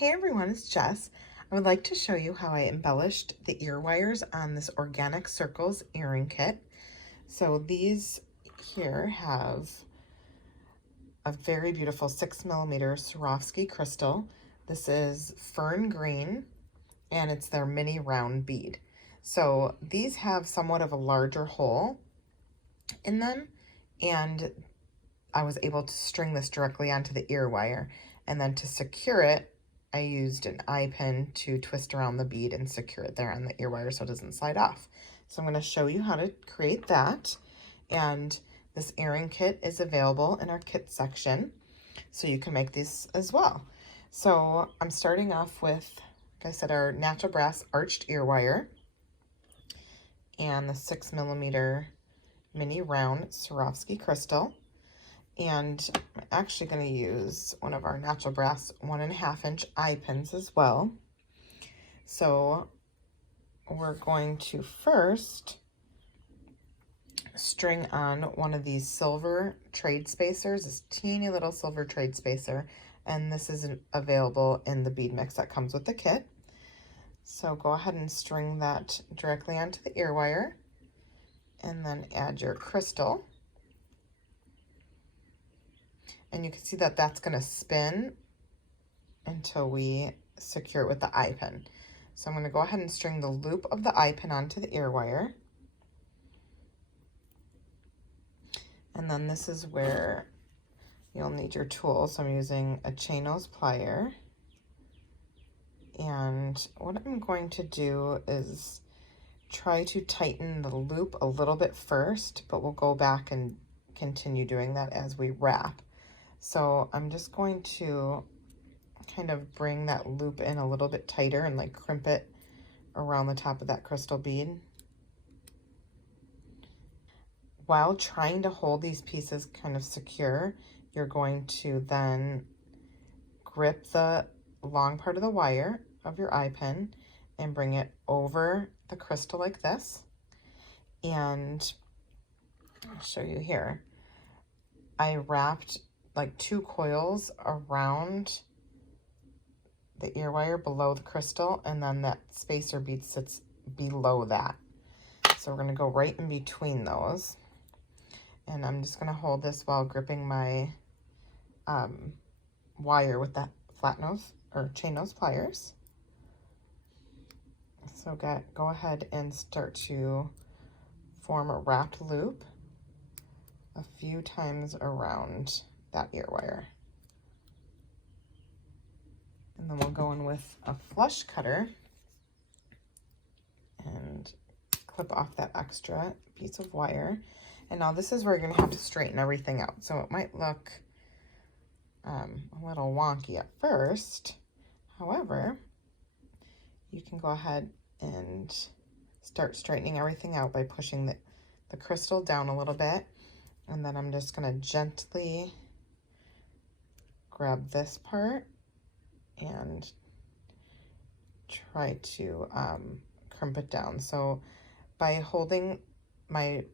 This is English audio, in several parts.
Hey everyone, it's Jess. I would like to show you how I embellished the ear wires on this Organic Circles earring kit. So these here have a very beautiful 6mm Swarovski crystal. This is Fern green and it's their mini round bead. So these have somewhat of a larger hole in them, and I was able to string this directly onto the ear wire, and then to secure it I used an eye pin to twist around the bead and secure it there on the ear wire so it doesn't slide off. So I'm going to show you how to create that, and this earring kit is available in our kit section, so you can make these as well. So I'm starting off with, like I said, our natural brass arched ear wire and the 6mm mini round Swarovski crystal. And I'm actually going to use one of our natural brass 1.5-inch eye pins as well. So we're going to first string on one of these silver trade spacers, this teeny little silver trade spacer, and this is available in the bead mix that comes with the kit. So go ahead and string that directly onto the ear wire, and then add your crystal. And you can see that that's going to spin until we secure it with the eye pin. So I'm going to go ahead and string the loop of the eye pin onto the ear wire. And then this is where you'll need your tools. So I'm using a chain nose plier. And what I'm going to do is try to tighten the loop a little bit first, but we'll go back and continue doing that as we wrap. So I'm just going to kind of bring that loop in a little bit tighter and like crimp it around the top of that crystal bead. While trying to hold these pieces kind of secure, you're going to then grip the long part of the wire of your eye pin and bring it over the crystal like this. And I'll show you here. I wrapped like 2 coils around the ear wire below the crystal, and then that spacer bead sits below that. So we're going to go right in between those, and I'm just going to hold this while gripping my wire with that flat nose or chain nose pliers. So go ahead and start to form a wrapped loop a few times around that ear wire. And then we'll go in with a flush cutter and clip off that extra piece of wire. And now this is where you're going to have to straighten everything out. So it might look a little wonky at first. However, you can go ahead and start straightening everything out by pushing the crystal down a little bit. And then I'm just going to gently grab this part and try to crimp it down. So by holding my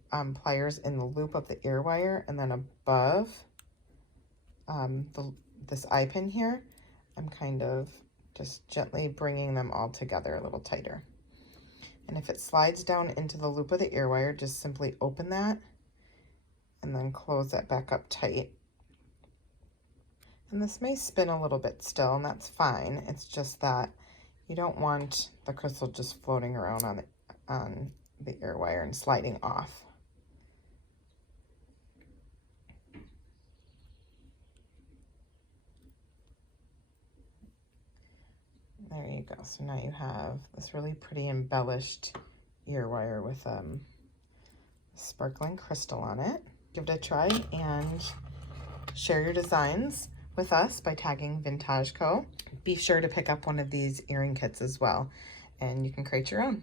pliers in the loop of the ear wire and then above this eye pin here, I'm kind of just gently bringing them all together a little tighter. And if it slides down into the loop of the ear wire, just simply open that and then close that back up tight. And this may spin a little bit still, and that's fine. It's just that you don't want the crystal just floating around on the ear wire and sliding off. There you go. So now you have this really pretty embellished ear wire with sparkling crystal on it. Give it a try and share your designs with us by tagging Vintage Co. Be sure to pick up one of these earring kits as well, and you can create your own.